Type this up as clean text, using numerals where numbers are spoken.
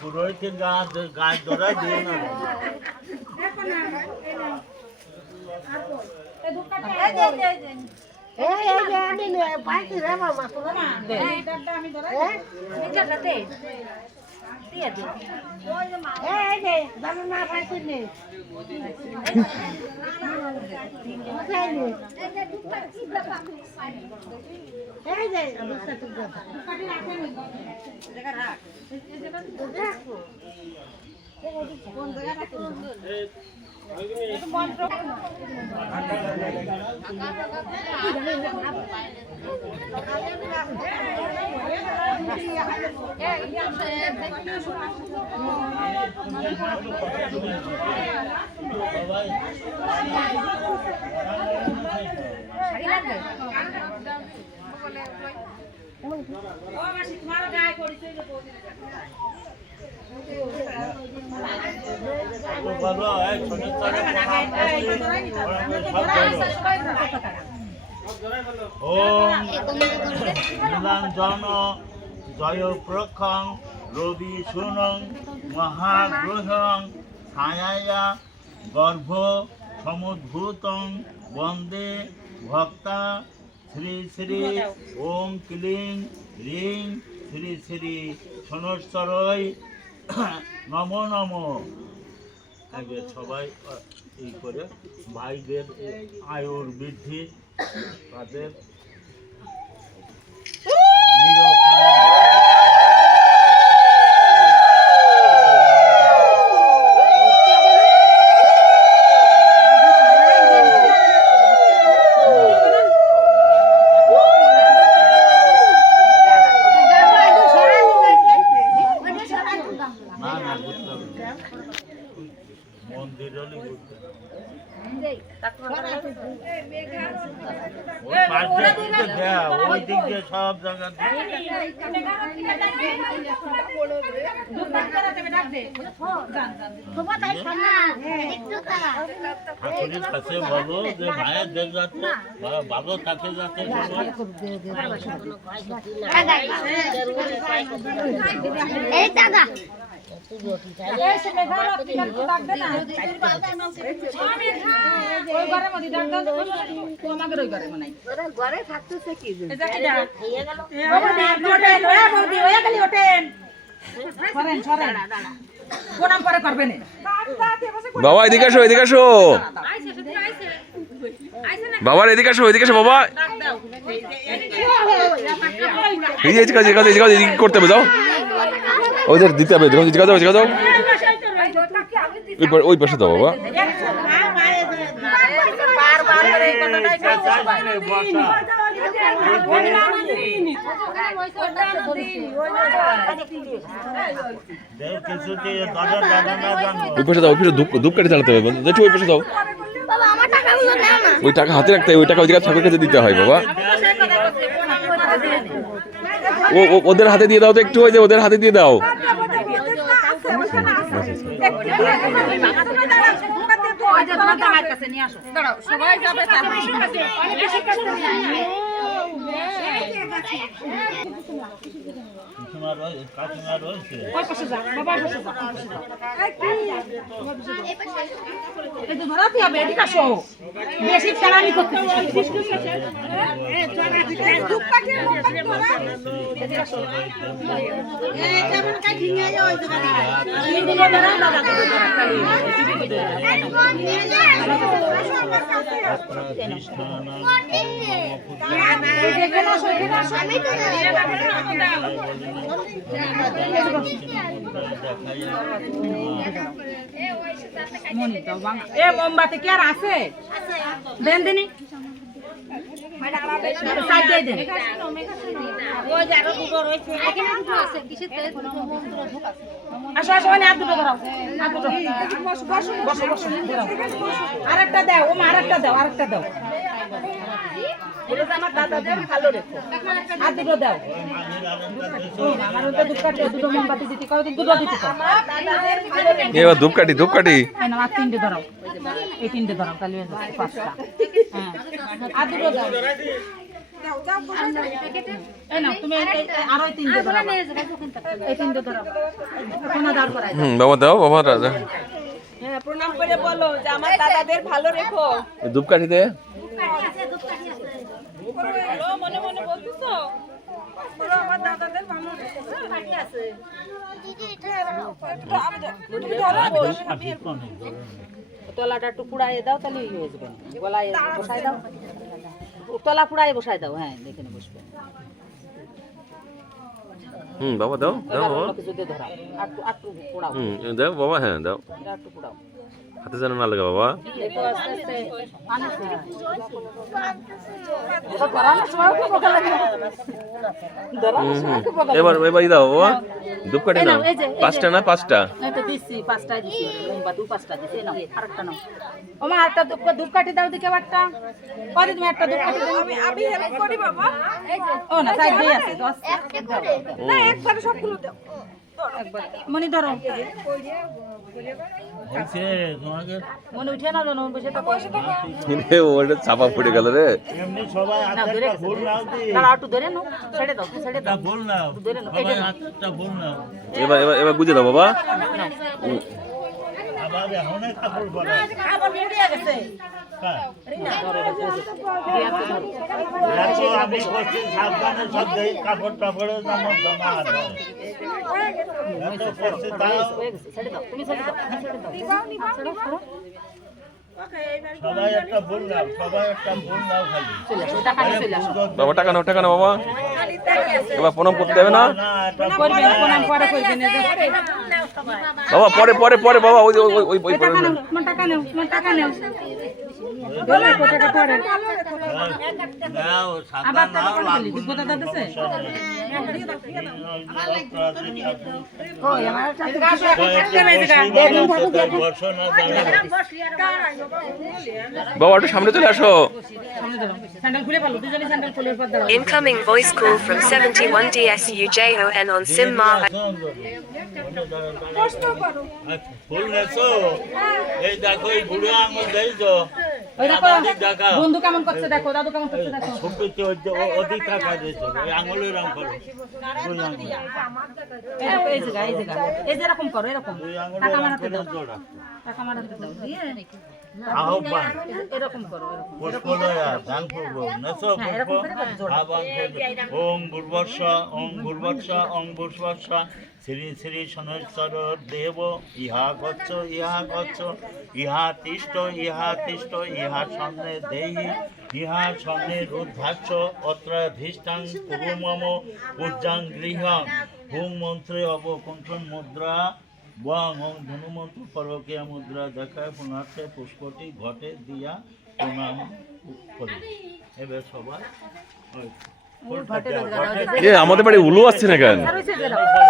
পুরোহিতের গাছ ধরাই দিয়ে না নীলাঞ্জন জয় প্রখং রবি সুনং মহাগ্রহং ছায়া গর্ভ সমুদ্ভূতং বন্দে ভক্তা শ্রী শ্রী ওম ক্লিং রিং শ্রী শ্রী শনশ্বরয় নমো নমো। সবাই এই করে ভাইদের আয়ুর বৃদ্ধি তাদের ওই দিক দিয়ে সব জায়গা ঠাকুরের কাছে বলো যে ভাইয়ের দেব যাতে ভালো থাকে যাতে বাবা এদিকে আসো, এদিকে আসো বাবার, এদিকে আসো, এদিকে আসো বাবা, এদিকে করতে হবে, যাও ওদের দিতে হবে, যখন জিজ্ঞাসা যাও জিজ্ঞাসা যাও ওই পাশে দাও বাবা। ওই পাশে দাও, ওই পাশে ধূপকাঠি চালাতে হবে, দেখো ওই পাশে দাও। ওই টাকা হাতে রাখতে হয়, ওই টাকা ওই জায়গায় ঠাকুরের কাছে দিতে হয় বাবা। ওদের হাতে দিয়ে দাও তো একটু, ওই যে ওদের হাতে দিয়ে দাও। কাকিমা রয়েছে বেশি চালানি করতে এ মোমবাতি কি আর আছে দেন দিনি আসো আসো মানে আর দুটো ধরাও আরেকটা দাও ও আরেকটা দাও আরেকটা দাও আমার দাদাদের ভালো রেখো আর দুটো দাও আমার দুটো মোমবাতি দিতে কয়দিন দুটো দিতে এবার ধূপকাঠি আর তিনটে ধরাও এই তিনটে ধরাও তাহলে পাঁচটা হ্যাঁ আর দুটো দাও এই নাও তুমি আরো তিনটে ধরাও এই তিনটে ধরাও কোনা দাঁড় করাই বাবা দাও বাবা রাজা হ্যাঁ প্রণাম করে বলো যে আমার দাদাদের ভালো রেখো ধূপকাঠি দে মনে মনে বলতেছো আমার দাদাদের ভালো রেখো পার্টি আছে তলাটা একটু পুড়াইয়ে দাও তাহলে ইয়ে হয়ে যাবে গলায় বসাই দাও তলা পুড়াই বসাই দাও হ্যাঁ দেখে বসবে বাবা দাও দাও বাবা কিছু দিয়ে ধরাও একটু পোড়াও দাও বাবা হ্যাঁ দাও একটু পোড়াও হাতে যেন না লাগে বাবা দেখো আস্তে আস্তে ধরানোর সময় খুব পোকা লাগে ধরানোর সময় খুব পোকা এবার দাও বাবা ধূপকাঠি নাও পাঁচটা না পাঁচটা এই তো দিছি পাঁচটা দিছি মোমবাতি পাঁচটা দিছি নাও আরেকটা নাও ওমা আরেকটা ধূপকাঠি দাও দিকে একটা কই তুমি একটা ধূপকাঠি দাও আমি হেল্প করি বাবা ও না সাইড দিয়ে আছে তো না একবার সবগুলো দাও একবার মনি ধরো তোমাকে মনে উঠে না জানো বসে তো বসে তো ওটা চাপা পড়ে গেল রে এমনি সবাই হাতে ফুল নাও দি দাঁড়া একটু ধরে নাও ছেড়ে দাও ফুল নাও সবাই হাতে ফুল নাও এবার বুঝে দাও বাবা আবার এখনই কাপড় পরা আবার বেরিয়ে গেছে আমি করছি সাবধানে সব দেই কাপড় টাপড়ে যেমন জমা আছে ছেড়ে দাও তুমি ছেড়ে দাও সবাই একটা ফুল নাও খালি চলে আসো টাকা নিয়ে চলে আসো বাবা টাকা নাও বাবা এবার প্রণাম করতে হবে না করবে প্রণাম পরে করবে না বাবা পরে বাবা ওই টাকা নাও বলে টাকা পরে নাও আবার সাদা টাকা নাও পরে দিবি কথা দাদাছে কই আমার একটা মেজে বাবা একটু সামনে চলে আসো স্যান্ডেল খুলে পালো দুজনে স্যান্ডেল খুলে পর দাঁড়াও Incoming voice call from 71DSUJON on SIM-MA. ফুল নেছো এই দেখো এই বুড়ো আঙুল দেইছো ওই দেখো বন্ধু কেমন করছে দেখো দাদু কেমন করছে দেখো ছবিতে অধিক টাকা দিয়েছো এই আঙুলের রং করো দুই আঙুল এই জায়গা এই যে এরকম করো এরকম দুই টাকা আঙুলের রং মারাতে করে দাও জোড়া টাকা মারাতে দাও দিয়ে আহ্বান এরকম করো এরকম পুষ্পলয়া ধান পূর্ব নেছো হ্যাঁ, পুষ্প এরকম করে জোড়া। আহ্বান ওম ভূর্বর্ষ শ্রী শ্রী শনৈশ্বর দেব ইহা গচ্ছ ইহা তিষ্ঠ ইহা সন্নে দেহি ইহা সন্নে রুদ্ধাক্ষ অত্রাধিষ্ঠাং পুরুমম উজ্জাং গৃহং হুম মন্ত্রে অবকণ্ঠন মুদ্রা বং ওং ধনুমন্ত্র পরকীয়া মুদ্রা দেখায় পুনর্থে পুষ্পটি ঘটে দিয়া প্রণাম করি এবার সবাই আমাদের বাড়ি উলু আসছে না কেন আর ওই যে দাও